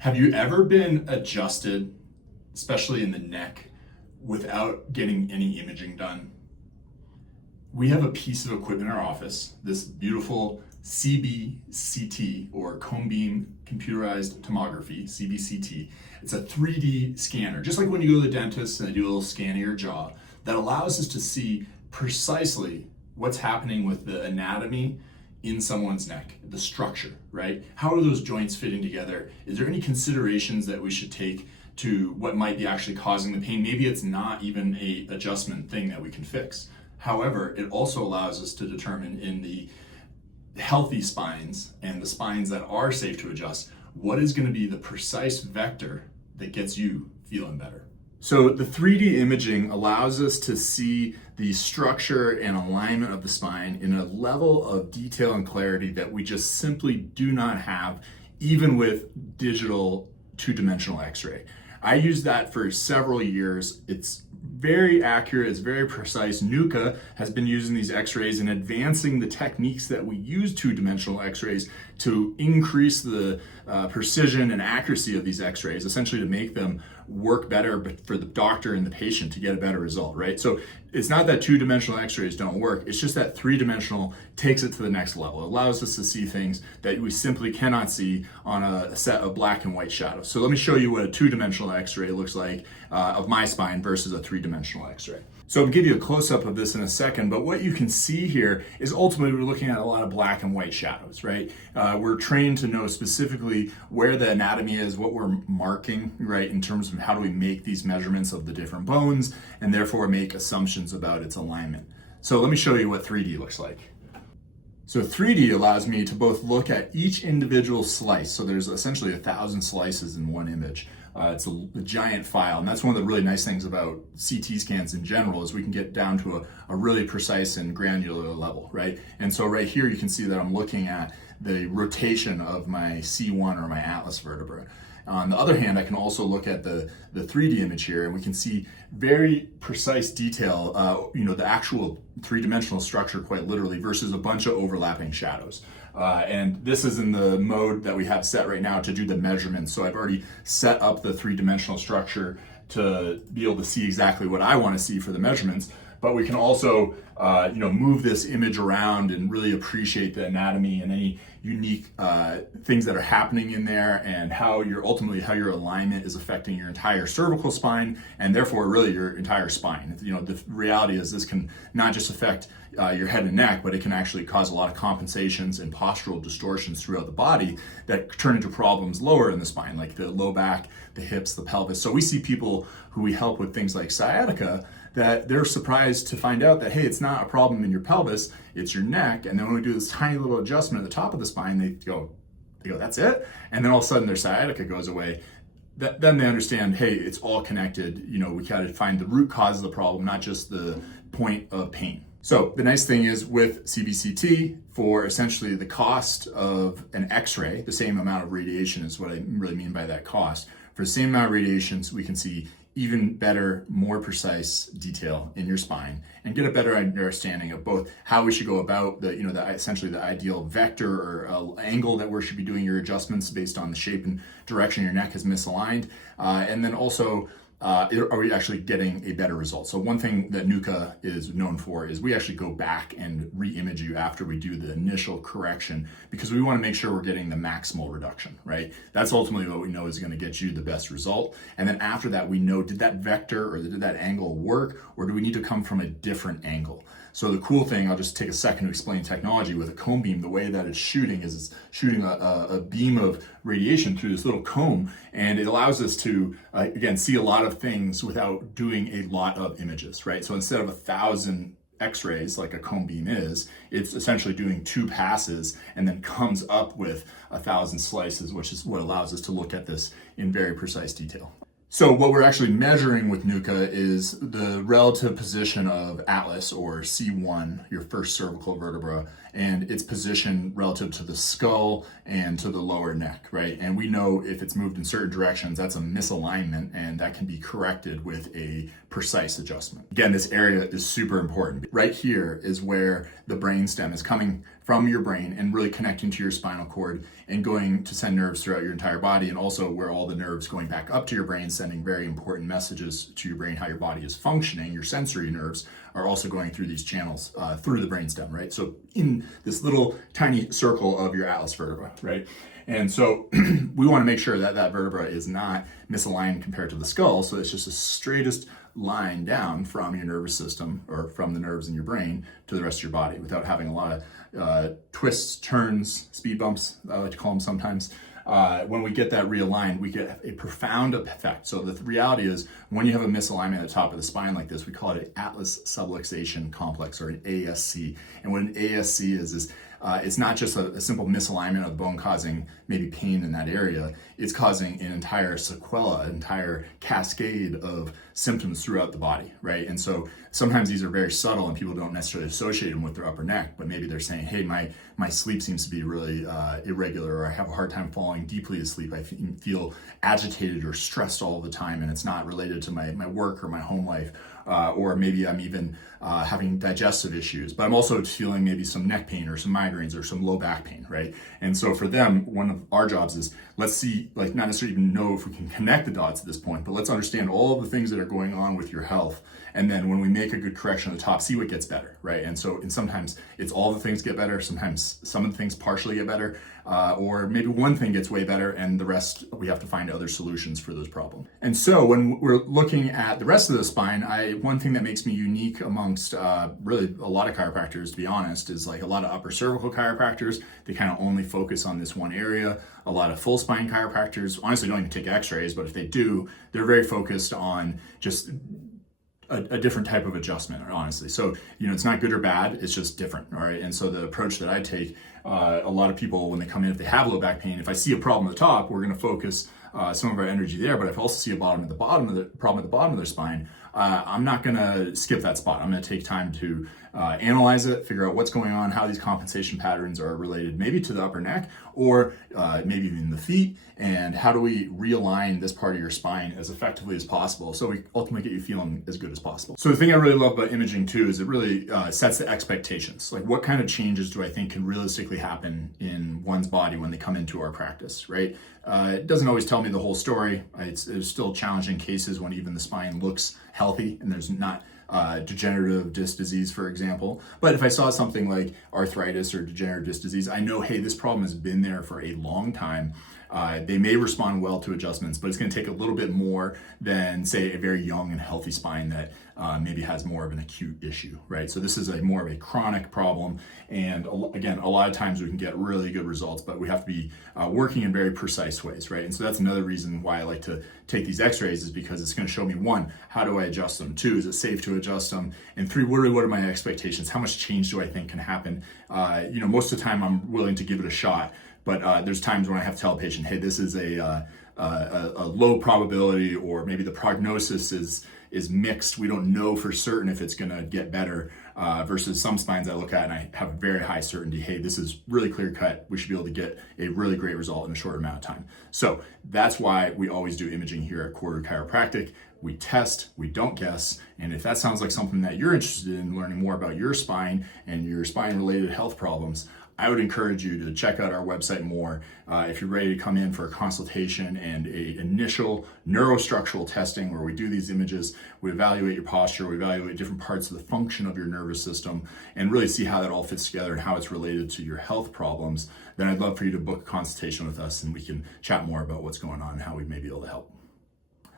Have you ever been adjusted, especially in the neck, without getting any imaging done? We have a piece of equipment in our office, this beautiful CBCT, or cone beam computerized tomography, CBCT. It's a 3D scanner, just like when you go to the dentist and they do a little scan of your jaw, that allows us to see precisely what's happening with the anatomy in someone's neck, the structure, right? How are those joints fitting together? Is there any considerations that we should take to what might be actually causing the pain? Maybe it's not even a adjustment thing that we can fix. However, it also allows us to determine in the healthy spines and the spines that are safe to adjust, what is going to be the precise vector that gets you feeling better. So the 3D imaging allows us to see the structure and alignment of the spine in a level of detail and clarity that we just simply do not have, even with digital two-dimensional x-ray. I used that for several years. It's very accurate, it's very precise. NUCCA has been using these x-rays and advancing the techniques that we use two-dimensional x-rays to increase the precision and accuracy of these x-rays, essentially to make them work better but for the doctor and the patient to get a better result, right? So it's not that two-dimensional x-rays don't work, it's just that three-dimensional takes it to the next level. It allows us to see things that we simply cannot see on a set of black and white shadows. So let me show you what a two-dimensional x-ray looks like of my spine versus a three-dimensional x-ray. So I'll give you a close-up of this in a second, but what you can see here is ultimately we're looking at a lot of black and white shadows, right? We're trained to know specifically where the anatomy is, what we're marking, right, in terms of how do we make these measurements of the different bones, and therefore make assumptions about its alignment. So let me show you what 3D looks like. So 3D allows me to both look at each individual slice. So there's essentially 1,000 slices in one image. It's a giant file, and that's one of the really nice things about CT scans in general is we can get down to a really precise and granular level, right? And so right here you can see that I'm looking at the rotation of my C1 or my atlas vertebra. On the other hand, I can also look at the 3D image here, and we can see very precise detail, the actual three-dimensional structure quite literally versus a bunch of overlapping shadows. And this is in the mode that we have set right now to do the measurements. So I've already set up the three-dimensional structure to be able to see exactly what I want to see for the measurements. But we can also, move this image around and really appreciate the anatomy and any unique things that are happening in there, and how your alignment is affecting your entire cervical spine, and therefore really your entire spine. The reality is this can not just affect your head and neck, but it can actually cause a lot of compensations and postural distortions throughout the body that turn into problems lower in the spine, like the low back, the hips, the pelvis. So we see people who we help with things like sciatica that they're surprised to find out that, hey, it's not a problem in your pelvis, it's your neck. And then when we do this tiny little adjustment at the top of the spine, they go, that's it? And then all of a sudden their sciatica goes away. Then they understand, hey, it's all connected. We got to find the root cause of the problem, not just the point of pain. So the nice thing is with CBCT, for essentially the cost of an x-ray, the same amount of radiation is what I really mean by that cost. For the same amount of radiations, we can see even better, more precise detail in your spine and get a better understanding of both how we should go about essentially the ideal vector or angle that we should be doing your adjustments based on the shape and direction your neck is misaligned. And then also, are we actually getting a better result? So one thing that NUCCA is known for is we actually go back and re-image you after we do the initial correction, because we want to make sure we're getting the maximal reduction, right? That's ultimately what we know is going to get you the best result. And then after that, we know, did that vector or did that angle work, or do we need to come from a different angle? So the cool thing, I'll just take a second to explain technology with a cone beam. The way that it's shooting is it's shooting a beam of radiation through this little comb, and it allows us to, again, see a lot of things without doing a lot of images, right? So instead of 1,000 x-rays like a cone beam is, it's essentially doing 2 passes and then comes up with 1,000 slices, which is what allows us to look at this in very precise detail. So what we're actually measuring with NUCCA is the relative position of atlas, or C1, your first cervical vertebra, and its position relative to the skull and to the lower neck, right? And we know if it's moved in certain directions, that's a misalignment, and that can be corrected with a precise adjustment. Again, this area is super important. Right here is where the brainstem is coming from your brain and really connecting to your spinal cord and going to send nerves throughout your entire body, and also where all the nerves going back up to your brain, sending very important messages to your brain, how your body is functioning. Your sensory nerves are also going through these channels through the brainstem, right? So in this little tiny circle of your atlas vertebra, right? And so we want to make sure that that vertebra is not misaligned compared to the skull, so it's just the straightest line down from your nervous system, or from the nerves in your brain, to the rest of your body, without having a lot of twists, turns, speed bumps, I like to call them sometimes. When we get that realigned, we get a profound effect. So the reality is, when you have a misalignment at the top of the spine like this, we call it an atlas subluxation complex, or an ASC. And what an ASC is it's not just a simple misalignment of bone causing maybe pain in that area. It's causing an entire sequela, an entire cascade of symptoms throughout the body, right? And so sometimes these are very subtle and people don't necessarily associate them with their upper neck, but maybe they're saying, hey, my sleep seems to be really irregular, or I have a hard time falling deeply asleep. I feel agitated or stressed all the time, and it's not related to my work or my home life. Or maybe I'm even having digestive issues, but I'm also feeling maybe some neck pain or some migraines or some low back pain, right? And so for them, one of our jobs is, let's see, like, not necessarily even know if we can connect the dots at this point, but let's understand all of the things that are going on with your health. And then when we make a good correction at the top, see what gets better, right? And sometimes it's all the things get better, sometimes some of the things partially get better, or maybe one thing gets way better and the rest, we have to find other solutions for those problems. And so when we're looking at the rest of the spine, one thing that makes me unique amongst really a lot of chiropractors, to be honest, is like a lot of upper cervical chiropractors, they kind of only focus on this one area. A lot of full spine chiropractors honestly don't even take x-rays, but if they do, they're very focused on just a different type of adjustment, honestly. So, it's not good or bad, it's just different, all right? And so the approach that I take, a lot of people, when they come in, if they have low back pain, if I see a problem at the top, we're gonna focus some of our energy there, but if I also see a problem at the bottom of their spine, I'm not gonna skip that spot. I'm gonna take time to analyze it, figure out what's going on, how these compensation patterns are related maybe to the upper neck, or maybe even the feet, and how do we realign this part of your spine as effectively as possible so we ultimately get you feeling as good as possible. So the thing I really love about imaging too is it really sets the expectations. Like, what kind of changes do I think can realistically happen in one's body when they come into our practice, right? It doesn't always tell me the whole story. There's still challenging cases when even the spine looks healthy and there's not degenerative disc disease, for example. But if I saw something like arthritis or degenerative disc disease, I know, hey, this problem has been there for a long time. They may respond well to adjustments, but it's going to take a little bit more than, say, a very young and healthy spine that maybe has more of an acute issue, right? So this is more of a chronic problem. And again, a lot of times we can get really good results, but we have to be working in very precise ways, right? And so that's another reason why I like to take these x-rays, is because it's going to show me, one, how do I adjust them? Two, is it safe to adjust them? And three, what are my expectations? How much change do I think can happen? Most of the time I'm willing to give it a shot. But there's times when I have to tell a patient, hey, this is a low probability, or maybe the prognosis is mixed. We don't know for certain if it's going to get better, versus some spines I look at and I have very high certainty, hey, this is really clear cut. We should be able to get a really great result in a short amount of time. So that's why we always do imaging here at Koru Chiropractic. We test, we don't guess. And if that sounds like something that you're interested in learning more about your spine and your spine-related health problems, I would encourage you to check out our website more. If you're ready to come in for a consultation and a initial neurostructural testing where we do these images, we evaluate your posture, we evaluate different parts of the function of your nervous system, and really see how that all fits together and how it's related to your health problems, then I'd love for you to book a consultation with us and we can chat more about what's going on and how we may be able to help.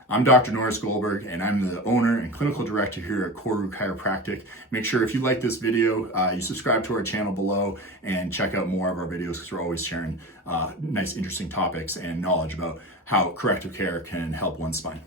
I'm Dr. Norris Goldberg, and I'm the owner and clinical director here at Koru Chiropractic. Make sure if you like this video, you subscribe to our channel below and check out more of our videos, because we're always sharing nice, interesting topics and knowledge about how corrective care can help one's spine.